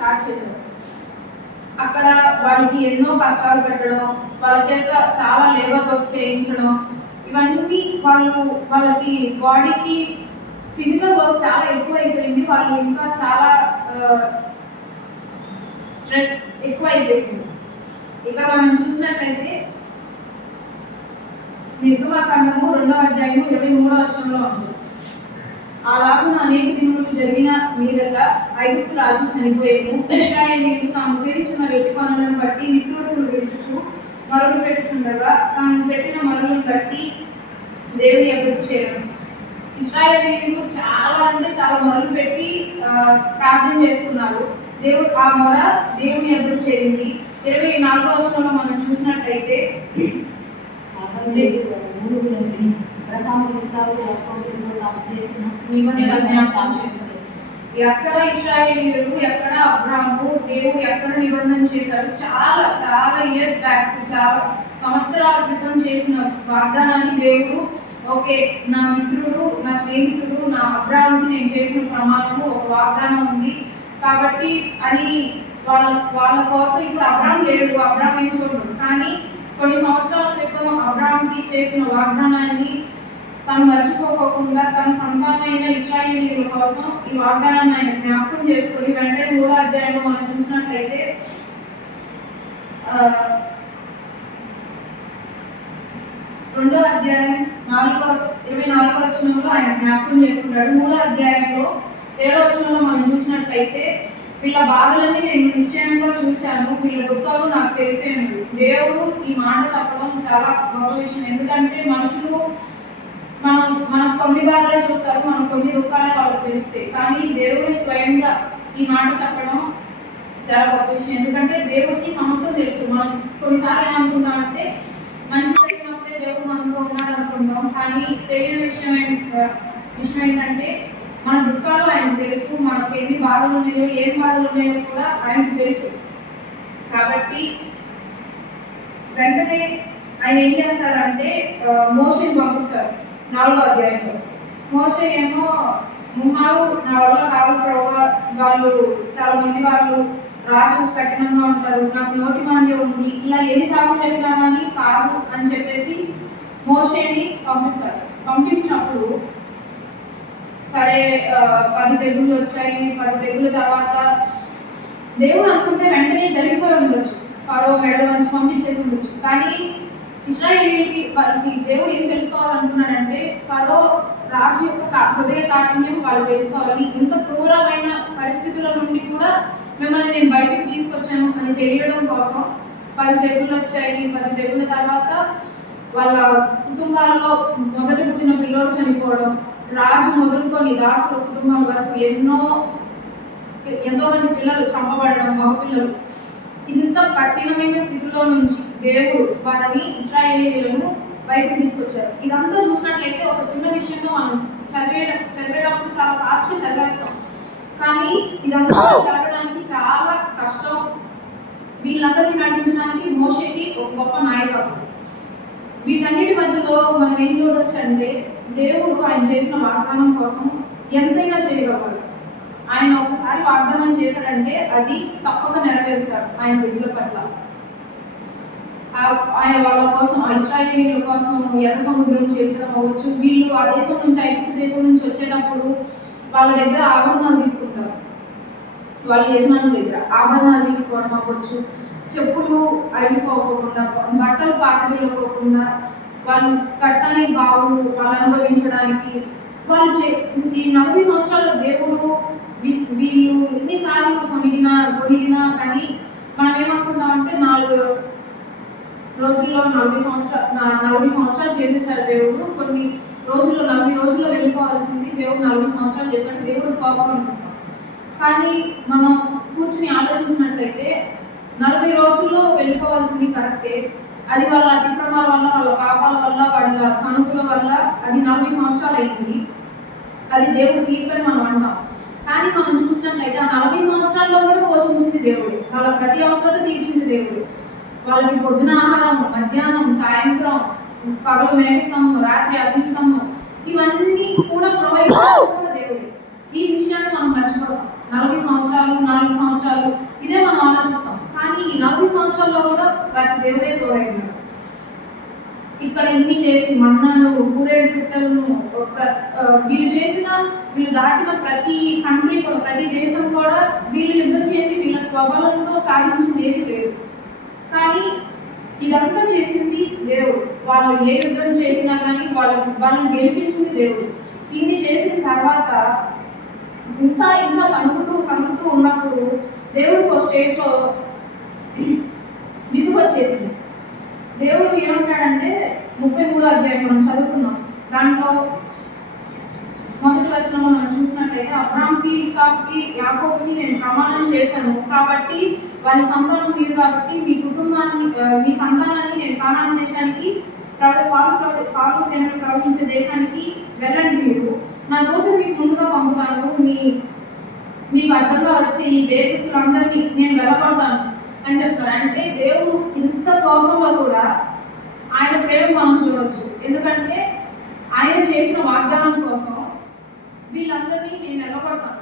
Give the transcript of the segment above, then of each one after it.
Start చేశారు. అక్కడ వాళ్ళకి ఎన్నో కష్టాలు పెట్టడం, వాళ్ళ చేత చాలా లేబర్ వర్క్ చేయించడం, ఇవన్నీ వాళ్ళకి బాడీకి ఫిజికల్ వర్క్ చాలా ఎక్కువైపోయింది. వాళ్ళు ఇంకా చాలా స్ట్రెస్ ఎక్కువైపోయింది. ఇక్కడ మనం చూసినట్లయితే నిర్గమాకాండము 2వ అధ్యాయము 23వ వచనంలో ఉంది. అలాగున అనేక దినములు జరిగిన మీదల్లా ఐగుప్తు రాజు చనిపోయాను. ఇశ్రాయేలీయులు తాము చేయించిన వెట్టి పనులను బట్టి నిట్టూర్పులు విడుచుచు మరులు పెట్టుచుండగా తాను పెట్టిన మరులను బట్టి దేవుని ఎదురు చేయడం. ఇశ్రాయేలీయులు చాలా మొరలు పెట్టి ప్రార్థన చేసుకున్నారు. ఆ మొర దేవుని ఎదురు చేరింది. 24వ వచనంలో మనం చూసినట్లయితే ఎక్కడ ఇశ్రాయేలీయులు, ఎక్కడ అబ్రాహాము, దేవుడు ఎక్కడ నిబంధన చేశారు. చాలా చాలా ఇయర్స్ బ్యాక్, చాలా సంవత్సరాల క్రితం చేసిన వాగ్దానాన్ని దేవుడు, ఓకే నా మిత్రుడు, నా స్నేహితుడు, నా అబ్రాహాముకి నేను చేసిన ప్రమాణము ఒక వాగ్దానం ఉంది కాబట్టి అని వాళ్ళ కోసం ఇప్పుడు అబ్రాహాం లేడు, అబ్రాహాం ఏం చూడడు. కానీ కొన్ని సంవత్సరాల క్రితం అబ్రాహాంకి చేసిన వాగ్దానాన్ని తను మర్చిపోకుండా తన సంతానమైన ఇశ్రాయేలీయుల కోసం ఈ వాగ్దానాన్ని ఆయన జ్ఞాపకం చేసుకొని వెంటనే 3వ అధ్యాయంలో మనం చూసినట్లయితే 2వ అధ్యాయం 24వ వచనంలో ఆయన జ్ఞాపకం చేసుకుంటాడు. 3వ అధ్యాయంలో 7వ వచనంలో మనం చూసినట్లయితే వీళ్ళ బాధలన్నీ నేను నిశ్చయంగా చూశాను, వీళ్ళ దుఃఖాలు నాకు తెలిసేను. దేవుడు ఈ మాట చెప్పడం చాలా గొప్ప విషయం. ఎందుకంటే మనుషులు మనకు కొన్ని బాధలే చూస్తారు, మనం కొన్ని దుఃఖాలే వాళ్ళకి తెలుస్తాయి. కానీ దేవుడు స్వయంగా ఈ మాట చెప్పడం చాలా గొప్ప విషయం. ఎందుకంటే దేవుడికి సమస్తం తెలుసు. మనం కొన్నిసార్లు ఏమనుకుంటామంటే మంచి జరిగినప్పుడే దేవుడు మనతో ఉన్నాడు అనుకుంటాం. కానీ తెలియని విషయం ఏంటంటే మన దుఃఖాలు ఆయనకు తెలుసు, మనకు ఎన్ని బాధలు ఉన్నాయో ఏం బాధలు ఉన్నాయో కూడా ఆయనకు తెలుసు. కాబట్టి వెంటనే ఆయన ఏం చేస్తారంటే మోషేని పంపిస్తారు 4వ అధ్యాయంలో. మోషే ఏమో ముహారు నా వల్ల కాదు ప్రభావ, వాళ్ళు చాలా మంది, వాళ్ళు రాజు కఠినంగా ఉంటారు, నాకు నోటి మాంద్యం ఉంది, ఇలా ఎన్నిసార్లు చెప్పినా కానీ కాదు అని చెప్పేసి మోషేని పంపిస్తారు. పంపించినప్పుడు సరే 10 తెగుళ్ళు వచ్చాయి. 10 తెగుళ్ళ తర్వాత దేవుడు అనుకుంటే వెంటనే జరిగిపోయి ఉండొచ్చు, ఫరో మెడల నుంచి పంపించేసి ఉండొచ్చు. కానీ ఇశ్రాయేలీయులకి వాళ్ళకి దేవుడు ఏం తెలుసుకోవాలనుకున్నాడంటే ఫరో రాజు యొక్క హృదయ కాఠిన్యం వాళ్ళు తెలుసుకోవాలి. ఇంత క్రూరమైన పరిస్థితుల నుండి కూడా మిమ్మల్ని నేను బయటకు తీసుకొచ్చాను అని తెలియడం కోసం 10 తెగుళ్ళు వచ్చాయి. 10 తెగుళ్ళ తర్వాత వాళ్ళ కుటుంబాల్లో మొదట పుట్టిన పిల్లలు చనిపోవడం, రాజు మొదలుకొని దాసుల కుటుంబం వరకు ఎంతో మంది పిల్లలు చంపబడడం, మగపిల్లలు. ఇంత కఠినమైన స్థితిలో నుంచి దేవుడు వారిని ఇశ్రాయేలీయులను బయటకు తీసుకొచ్చారు. ఇదంతా చూసినట్లయితే ఒక చిన్న విషయంగా మనం చదివేటప్పుడు చాలా ఫాస్ట్గా చదివేస్తాం. కానీ ఇదంతా చదవడానికి చాలా కష్టం. వీళ్ళందరినీ నడిపించడానికి మోషేకి ఒక గొప్ప నాయకత్వం. వీటన్నిటి మధ్యలో మనం ఏం చూడవచ్చు అంటే దేవుడు ఆయన చేసిన వాగ్దానం కోసం ఎంతైనా చేయగలరు. ఆయన ఒకసారి వాగ్దానం చేశాడంటే అది తప్పక నెరవేరుస్తాడు ఆయన బిడ్డల పట్ల. ఆయన వాళ్ళ కోసం, ఇశ్రాయేలీయుల కోసం ఎర్ర సముద్రం చేర్చడం అవ్వచ్చు. వీళ్ళు ఆ దేశం నుంచి, ఐగుప్తు దేశం నుంచి వచ్చేటప్పుడు వాళ్ళ దగ్గర ఆభరణాలు తీసుకుంటారు. వాళ్ళ యజమానుల దగ్గర ఆభరణాలు తీసుకోవడం అవ్వచ్చు, చెప్పులు అరిగిపోకుండా, బట్టలు పాతగిపోకుండా, వాళ్ళు కట్టని బావులు వాళ్ళు అనుభవించడానికి వాళ్ళు ఈ 40 సంవత్సరాల దేవుడు వీళ్ళు ఎన్నిసార్లు గొనిగినా కానీ మనం ఏమనుకున్నామంటే 4 రోజుల్లో 40 సంవత్సరాలు చేసేసారు దేవుడు. కొన్ని రోజుల్లో 40 రోజుల్లో వెళ్ళిపోవాల్సింది దేవుడు 40 సంవత్సరాలు చేశాడు. దేవుడు కోపం అనుకుంటాం. కానీ మనం కూర్చుని ఆలోచించినట్లయితే 40 రోజుల్లో వెళ్ళిపోవాల్సింది కరెక్టే. అది వాళ్ళ అతిక్రమాల వల్ల, వాళ్ళ పాపాల వల్ల, వాళ్ళ సనుకుల వల్ల అది 40 సంవత్సరాలు అయింది. అది దేవుడు తీర్పని మనం అంటాం. కానీ మనం చూసినట్లయితే ఆ 40 సంవత్సరాల్లో కూడా పోషించింది దేవుడు. వాళ్ళ ప్రతి అవసరత తీర్చింది దేవుడు. వాళ్ళకి పొద్దున ఆహారం, మధ్యాహ్నం, సాయంత్రం, పగలు మేఘస్తంభం, రాత్రి అగ్నిస్తంభం, ఇవన్నీ కూడా ప్రొవైడ్ చేసిన దేవుడు. ఈ విషయాన్ని మనం మర్చిపోతాం. 40 సంవత్సరాలు, 4 సంవత్సరాలు ఇదే మనం ఆలోచిస్తాం. కానీ ఈ 40 సంవత్సరాల్లో కూడా వారికి దేవుడే తోడైనాడు. ఇక్కడ ఇన్ని చేసి మన్నాను, పూరేడు పిట్టలను వీళ్ళు దాటిన ప్రతి కంట్రీ కూడా, ప్రతి దేశం కూడా వీళ్ళు యుద్ధం చేసి వీళ్ళ స్వబలంతో సాధించింది ఏది లేదు. కానీ ఇదంతా చేసింది దేవుడు. వాళ్ళు ఏ యుద్ధం చేసినా కానీ వాళ్ళని గెలిపించింది దేవుడు. ఇన్ని చేసిన తర్వాత ఇంకా ఇంకా సనుగుతూ ఉన్నప్పుడు దేవుడికి ఒక స్టేజ్లో విసుగు వచ్చేసింది. దేవుడు ఏమంటాడంటే 33వ అధ్యాయం మనం చదువుకున్నాం. దాంట్లో మొదటి వచనంలో మనం చూసినట్లయితే, అబ్రాహాంకి, ఇస్సాకుకి, యాకోబుకి నేను ప్రమాణం చేశాను కాబట్టి వారి సంతానం మీరు కాబట్టి మీ కుటుంబాన్ని, మీ సంతానాన్ని నేను కానాను దేశానికి, పాలు తేనెలు ప్రవహించే దేశానికి వెళ్ళండి. మీరు నా దూతను మీకు ముందుగా పంపుతాను. మీకు అడ్డంగా వచ్చి ఈ దేశస్తులందరినీ నేను వెళ్ళగొడతాను అని చెప్తాను. అంటే దేవుడు ఇంత కోపంలో కూడా ఆయన ప్రేమ మనం చూడవచ్చు. ఎందుకంటే ఆయన చేసిన వాగ్దానం కోసం వీళ్ళందరినీ నేను వెళ్ళగొడతాను.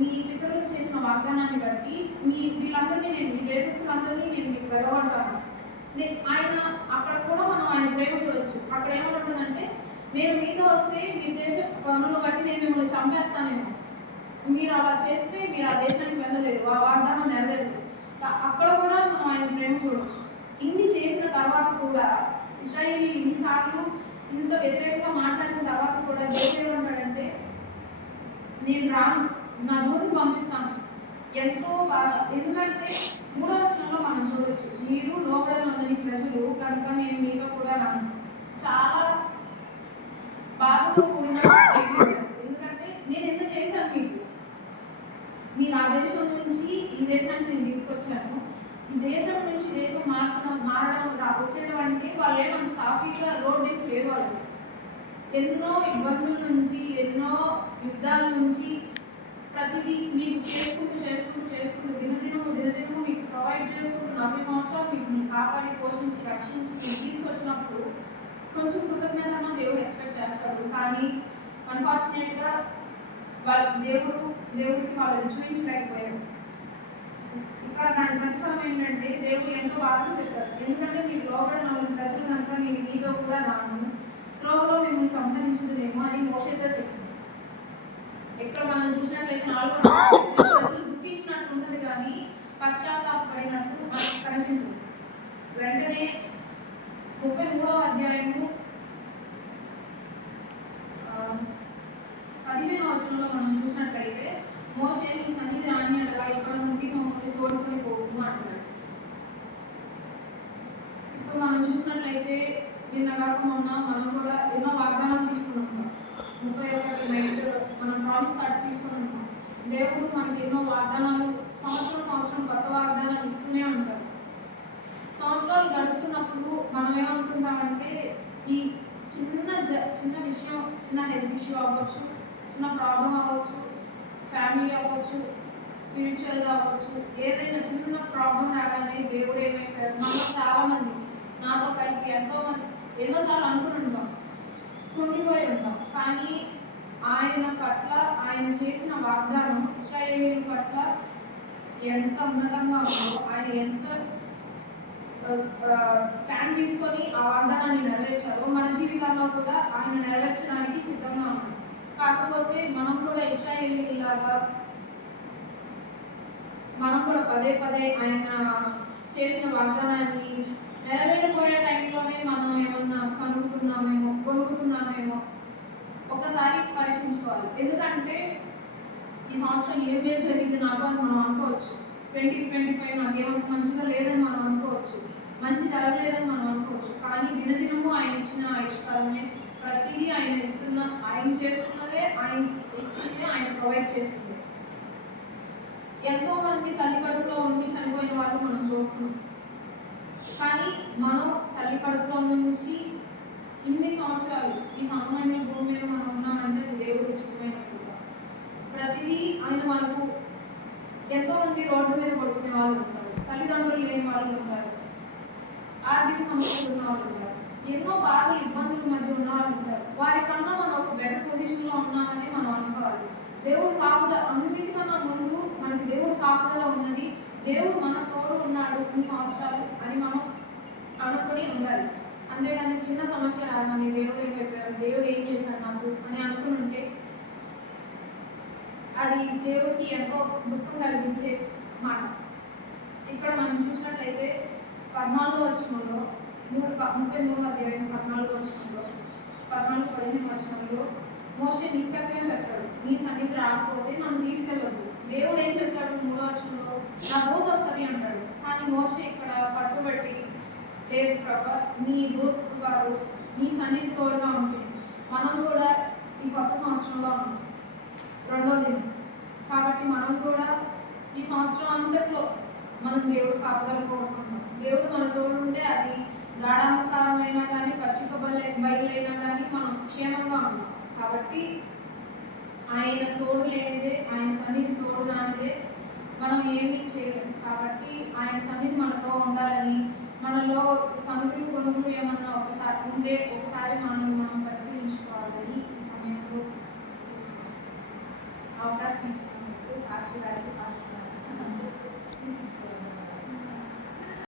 మీ పితరులకు చేసిన వాగ్దానాన్ని బట్టి వీళ్ళందరినీ నేను, మీ దేశస్తులందరినీ నేను మీకు వెళ్ళగొడతాను. ఆయన అక్కడ కూడా మనం ఆయన ప్రేమ చూడవచ్చు. అక్కడ ఏమంటుందంటే, నేను మీతో వస్తే మీరు చేసే పనులు బట్టి నేను మిమ్మల్ని చంపేస్తానేమో, మీరు అలా చేస్తే మీరు ఆ దేశానికి వెళ్ళలేరు, ఆ వాగ్దానం నెరవేరు. అక్కడ కూడా మనం ఆయన ప్రేమ చూడవచ్చు. ఇన్ని చేసిన తర్వాత కూడా ఇశ్రాయేలీయులు ఇన్నిసార్లు ఇంత వ్యతిరేకంగా మాట్లాడిన తర్వాత కూడా దేవుడు ఏమంటాడంటే, నేను రాను, నా దూతను పంపిస్తాను. ఎంతో ఎందుకంటే 3వ వచనంలో మనం చూడొచ్చు, మీరు లోబడని ప్రజలు కనుక నేను మీతో కూడా రాను. చాలా బాధతో కూడిన ఎందుకంటే నేను ఎంత చేశాను మీరు ఆ దేశం నుంచి ఈ దేశానికి నేను తీసుకొచ్చాను. ఈ దేశం నుంచి దేశం మారడం వచ్చేటంటే వాళ్ళు ఏమంత సాఫీగా రోడ్ వేసి లేరు. వాళ్ళు ఎన్నో ఇబ్బందుల నుంచి, ఎన్నో యుద్ధాల నుంచి ప్రతిదీ మీకు చేసుకుంటూ దినదినము మీకు ప్రొవైడ్ చేసుకుంటూ 40 సంవత్సరాలు మీకు కాపాడి, పోషించి, రక్షించి తీసుకొచ్చినప్పుడు కొంచెం కృతజ్ఞత దేవుడు ఎక్స్పెక్ట్ చేస్తారు. కానీ అన్ఫార్చునేట్గా దేవుడికి వాళ్ళది చూపించలేకపోయారు. ఇక్కడ దాని ప్రతిఫలం ఏంటంటే, దేవుడు ఎంతో బాధగా చెప్పారు. ఎందుకంటే మీరు లోబడిన ప్రజలు కనుక నేను మీతో కూడా రాను, త్రోవలో మిమ్మల్ని సంహరించుకునేమో అని మోషేతో చెప్పారు. ఇక్కడ మనం చూసినట్లయితే 4వ ప్రజలు దుఃఖించినట్టు ఉంటుంది కానీ పశ్చాత్తాపడినట్టు మనకు కనిపించదు. వెంటనే 33వ అధ్యాయము 15వ వచనంలో మనం చూసినట్లయితే, మోషే నీ సన్నిధి రానియడగా ఇక్కడ నుండి మమ్మల్ని తోడుకొని పోవు అంటాడు. ఇప్పుడు మనం చూసినట్లయితే నిన్న కాక మొన్న మనం కూడా ఎన్నో వాగ్దానాలు తీసుకున్నాం. 31 నైట్ మనం ప్రామిస్ కార్డ్స్ తీసుకుని ఉంటాం. దేవుడు మనకి ఎన్నో వాగ్దానాలు సంవత్సరం కొత్త వాగ్దానాలు ఇస్తూనే ఉంటారు. సంవత్సరాలు గడుస్తున్నప్పుడు మనం ఏమనుకుంటామంటే, ఈ చిన్న విషయం, చిన్న హెల్త్ ఇష్యూ అవ్వచ్చు, చిన్న ప్రాబ్లం అవ్వచ్చు, ఫ్యామిలీ అవ్వచ్చు, స్పిరిచువల్గా అవ్వచ్చు, ఏదైనా చిన్న ప్రాబ్లం రాగానే దేవుడు ఏమైపోయాడు. మనం చాలామంది నాతో కలిపి ఎన్నోసార్లు అనుకుని ఉంటాం, కుండిపోయి ఉంటాం. కానీ ఆయన పట్ల, ఆయన చేసిన వాగ్దానం ఇశ్రాయేలీయుల పట్ల ఎంత ఉన్నతంగా ఉందో, ఆయన ఎంత స్టాండ్ తీసుకొని ఆ వాగ్దానాన్ని నెరవేర్చారో మన జీవితంలో కూడా ఆయన నెరవేర్చడానికి సిద్ధంగా ఉన్నాం. కాకపోతే మనం కూడా ఇశ్రాయేలీయులాగా మనం కూడా పదే ఆయన చేసిన వాగ్దానాన్ని నెరవేరిపోయే టైంలోనే మనం ఏమన్నా సనుగుతున్నామేమో, గొడుగుతున్నామేమో ఒకసారి పరీక్షించుకోవాలి. ఎందుకంటే ఈ సంవత్సరం ఏం జరిగింది నాకు అని మనం అనుకోవచ్చు. 2025 నాకేమంత మంచిగా లేదని మనం అనుకోవచ్చు, మంచి జరగలేదని మనం అనుకోవచ్చు. కానీ దినదినము ఆయన ఇచ్చిన ఆయుష్కాలమే, ప్రతిదీ ఆయన ఆయన చేస్తున్నదే, ఆయన ఇచ్చిందే ఆయన ప్రొవైడ్ చేస్తుంది. ఎంతో మంది తల్లి కడుపులో ఉండి చనిపోయిన వాళ్ళు మనం చూస్తున్నాం. కానీ మనం తల్లి కడుపులో నుంచి ఇన్ని సంవత్సరాలు ఈ సామాన్య భూమి మీద మనం ఉన్నామంటే దేవుడు ఇష్టమైన ప్రతిదీ ఆయన మనకు. ఎంతో మంది రోడ్డు మీద పడుకునే వాళ్ళు ఉంటారు, తల్లిదండ్రులు లేని వాళ్ళు ఉంటారు, ఆర్థిక సమస్యలు ఉన్న వాళ్ళు ఉంటారు, ఎన్నో బాధలు ఇబ్బందుల మధ్య ఉన్న వాళ్ళు ఉంటారు. వారికన్నా మనం ఒక బెటర్ పొజిషన్లో ఉన్నామని మనం అనుకోవాలి. దేవుడు కాపుదల అన్నిటికన్నా ముందు మనకి దేవుడు కాపుదల ఉన్నది. దేవుడు మన తోడు ఉన్నాడు కొన్ని సంవత్సరాలు అని మనం అనుకుని ఉండాలి. అంతేగాని చిన్న సమస్య రాగానే దేవుడు ఏమైపోయాడు, దేవుడు ఏం చేశాడు నాకు అని అనుకుని ఉంటే అది దేవుడికి ఎంతో దుఃఖం కలిగించే మాట. ఇక్కడ మనం చూసినట్లయితే 14వ వచనంలో 33వ అధ్యాయం 14వ వచనంలో 14-15 వచనంలో మోషే నిక్కచ్చిగా చెప్తాడు, నీ సన్నిధి రాకపోతే నన్ను తీసుకెళ్ళొద్దు. దేవుడు ఏం చెప్తాడు 3వ వచనంలో, నా దూత వస్తుంది అంటాడు. కానీ మోషే ఇక్కడ పట్టుబట్టి, లేదు ప్రభా, నీ దూత కాదు, నీ సన్నిధి తోడుగా ఉంటుంది. మనం కూడా ఈ కొత్త సంవత్సరంలో ఉన్నాం, 2వ దినం కాబట్టి మనం కూడా ఈ సంవత్సరం అంతట్లో మనం దేవుడు కాపుదల కోరుకుంటున్నాం. దేవుడు మన తోడు ఉంటే అది గాఢాంధకారమైనా కానీ పచ్చిక బయలైనా కానీ మనం క్షేమంగా ఉన్నాం. కాబట్టి ఆయన తోడు లేనిదే, ఆయన సన్నిధి తోడు రానిదే మనం ఏమీ చేయలేము. కాబట్టి ఆయన సన్నిధి మనతో ఉండాలని, మనలో సన్నిధులు కొనుగోలు ఏమన్నా ఒకసారి మనం పరిశీలించుకోవాలని ఈ సమయంలో అవకాశం ఇచ్చినందుకు ఆశీర్వాదాలు.